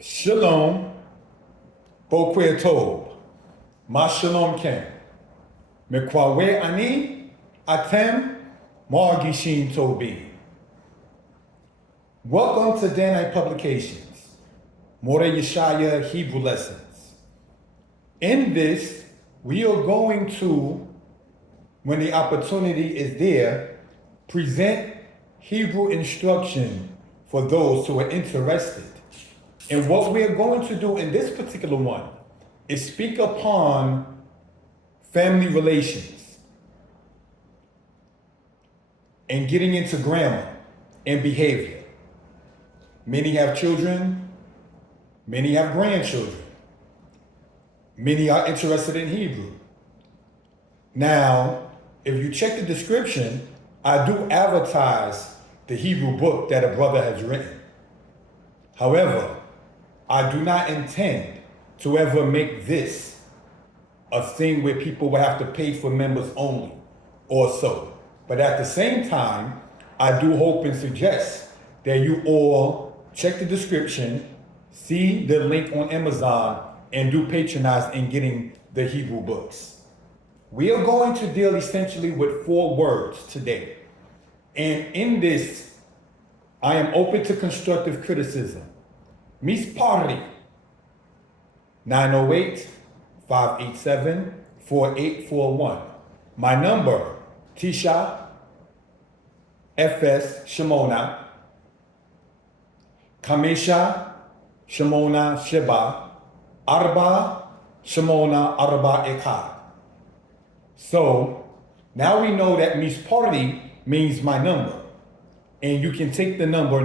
Shalom, Boker Tov, Ma Shalom Ken, Mekwawe Ani, Atem, Margishin Tobi. Welcome to Danitepublications, More Yeshaya Hebrew Lessons. In this, we are going to, when the opportunity is there, present Hebrew instruction for those who are interested. And what we are going to do in this particular one is speak upon family relations and getting into grammar and behavior. Many have children, many have grandchildren, many are interested in Hebrew. Now, if you check the description, I do advertise the Hebrew book that a brother has written. However, I do not intend to ever make this a thing where people will have to pay for members only or so. But at the same time, I do hope and suggest that you all check the description, see the link on Amazon, and do patronize in getting the Hebrew books. We are going to deal essentially with 4 words today. And in this, I am open to constructive criticism. Mispari, 908-587-4841. My number, Tisha, FS, Shimona, Kamisha, Shimona, Sheba, Arba, Shimona, Arba, Echad. So, now we know that Mispari means my number. And you can take the number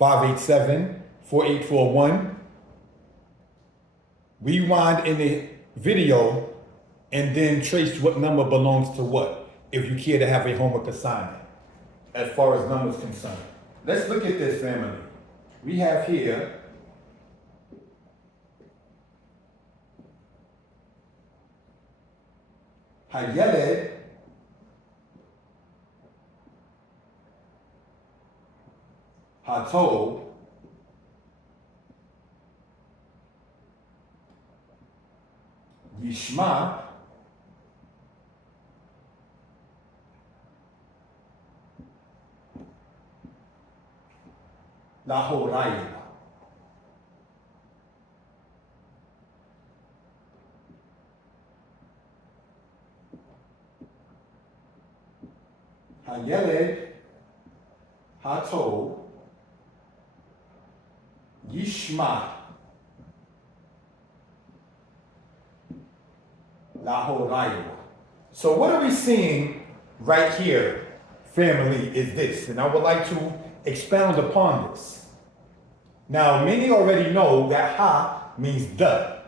908-587-4841, rewind in the video, and then trace what number belongs to what, if you care to have a homework assignment, as far as numbers concerned. Let's look at this, family. We have here Hayeled Hatov Yishma Lahorayla. Hayeled Hatov Yishma Lahorayla. So what are we seeing right here, family, is this. And I would like to expound upon this. Now, many already know that ha means the.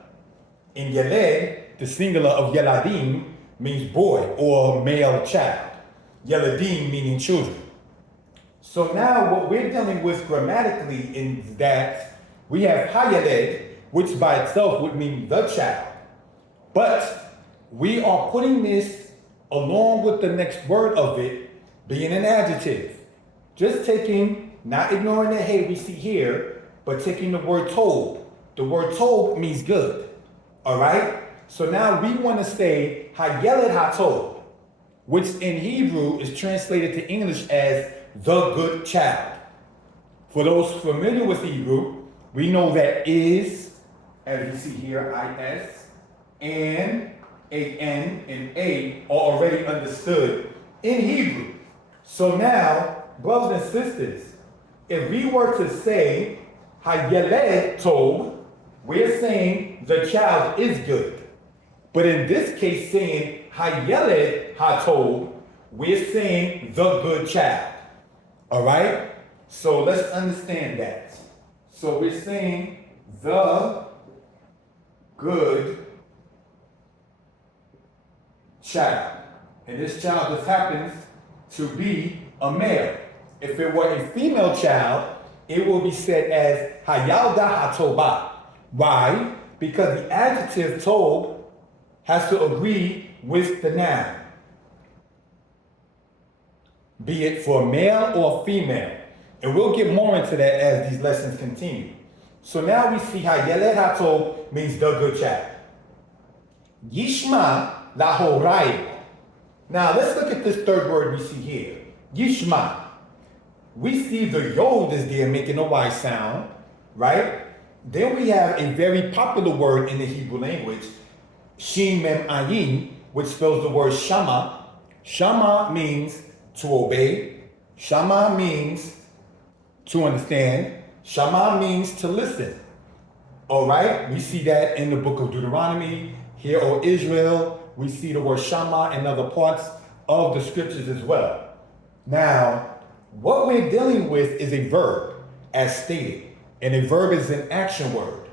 In Yeled, the singular of Yeladim means boy or male child. Yeladim meaning children. So now what we're dealing with grammatically is that we have Hayeled, which by itself would mean the child. But we are putting this along with the next word of it being an adjective. Just taking, not ignoring the hey we see here, but taking the word told. The word told means good. All right? So now we want to say Hayeled Hatov, which in Hebrew is translated to English as the good child. For those familiar with Hebrew, we know that is, as you see here, is, and an, and a are already understood in Hebrew. So now, brothers and sisters, if we were to say Hayeled Tov, we're saying the child is good. But in this case, saying Hayeled Hatov, we're saying the good child. All right? So let's understand that. So we're saying the good child. And this child just happens to be a male. If it were a female child, it will be said as Hayalda Hatobah. Why? Because the adjective tob has to agree with the noun. be it for male or female. And we'll get more into that as these lessons continue. So now we see how Yeled Hatov means the good child. Yishma lahorai. Now let's look at this third word we see here. Yishma. We see the yod is there making a Y sound, right? Then we have a very popular word in the Hebrew language, Shin Mem Ayin, which spells the word Shama. Shama means to obey. Shama means to understand. Shama means to listen. All right, we see that in the book of Deuteronomy. Hear, O Israel, we see the word Shama in other parts of the scriptures as well. Now, what we're dealing with is a verb, as stated. And a verb is an action word.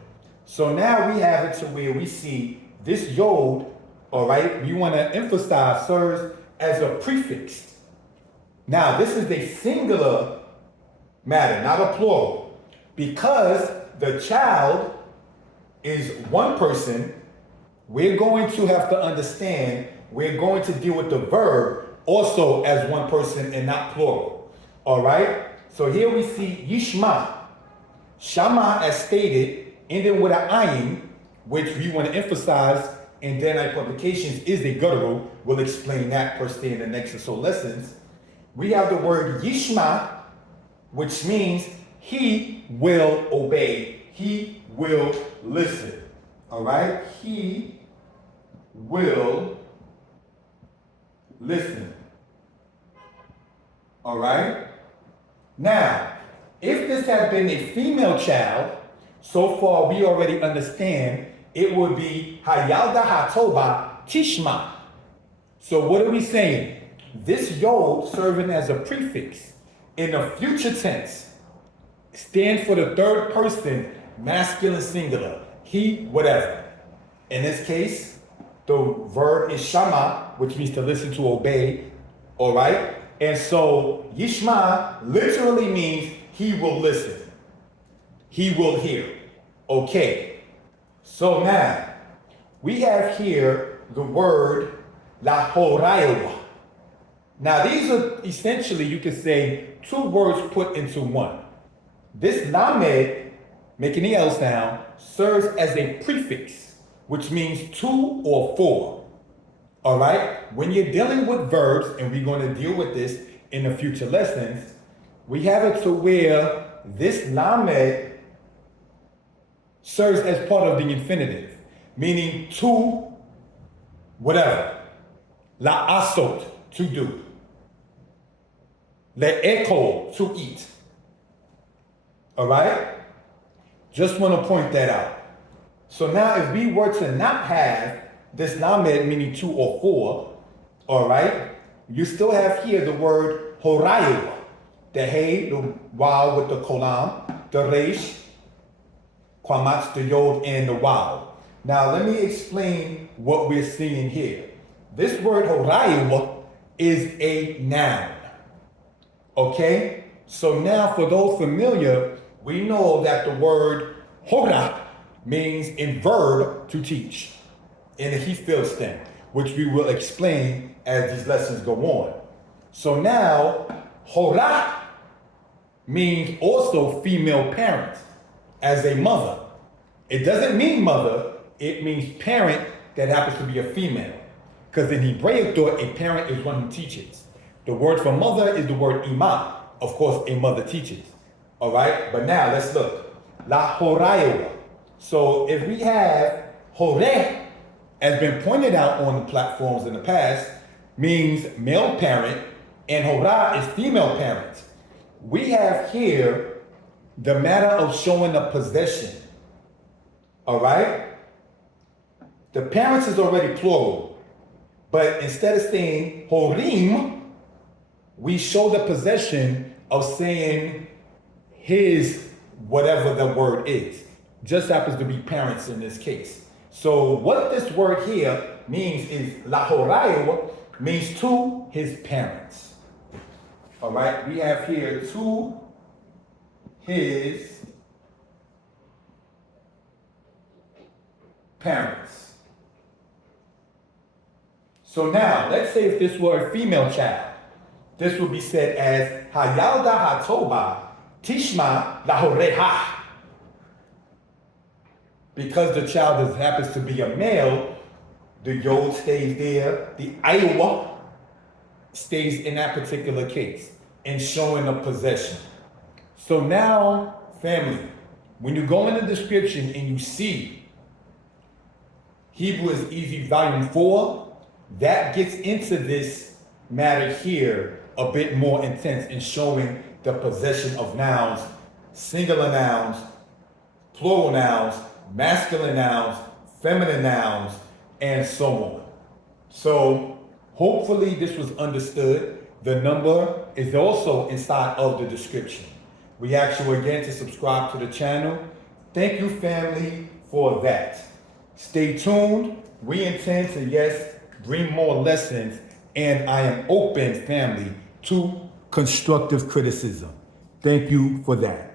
So now we have it to where we see this yod, all right, we want to emphasize serves as a prefix. Now, this is a singular matter, not a plural. Because the child is one person, we're going to have to understand, we're going to deal with the verb also as one person and not plural. All right? So here we see Yishma. Shama, as stated, ending with an ayin, which we want to emphasize in Danitepublications is a guttural. We'll explain that per se in the next or so lessons. We have the word Yishma, which means he will obey. He will listen. All right? He will listen. All right? Now, if this had been a female child, so far we already understand it would be Hayalda Hatoba Tishma. So what are we saying? This yod serving as a prefix in the future tense stand for the third person, masculine singular. He, whatever. In this case, the verb is shama, which means to listen, to obey. All right? And so Yishma literally means he will listen. He will hear. Okay. So now, we have here the word lahorayewa. Now these are essentially, you could say, two words put into one. This lamed, making the L sound, serves as a prefix, which means to or for. All right? When you're dealing with verbs, and we're going to deal with this in the future lessons, we have it to where this lamed serves as part of the infinitive, meaning to whatever. La asot, to do. Le echo, to eat. All right? Just want to point that out. So now if we were to not have this lamed meaning to or for, all right, you still have here the word horayewa. The hey, the wow with the kolam, the resh, kwamatz, the yod, and the wow. Now let me explain what we're seeing here. This word horayewa is a noun. Okay? So now for those familiar, we know that the word hora means in verb to teach in the he feels thing, which we will explain as these lessons go on. So now, hora means also female parent, as a mother. It doesn't mean mother, it means parent that happens to be a female. Because in Hebraic thought, a parent is one who teaches. The word for mother is the word imah. Of course, a mother teaches. All right, but now let's look. La horayewa. So if we have hore, has been pointed out on the platforms in the past, means male parent, and hora is female parent. We have here the matter of showing a possession. All right? The parents is already plural, but instead of saying horim, we show the possession of saying his, whatever the word is. Just happens to be parents in this case. So what this word here means is lahorayewa means to his parents. All right, we have here to his parents. So now, let's say if this were a female child, this would be said as Hayalda Hatoba Tishma lahoreha. Because the child happens to be a male, the yod stays there, the Iowa stays in that particular case and showing a possession. So now, family, when you go in the description and you see Hebrew is Easy Volume 4, that gets into this matter here a bit more intense in showing the possession of nouns, singular nouns, plural nouns, masculine nouns, feminine nouns, and so on. So hopefully this was understood. The number is also inside of the description. We ask you again to subscribe to the channel. Thank you, family, for that. Stay tuned. We intend to, yes, bring more lessons, and I am open, family, to constructive criticism. Thank you for that.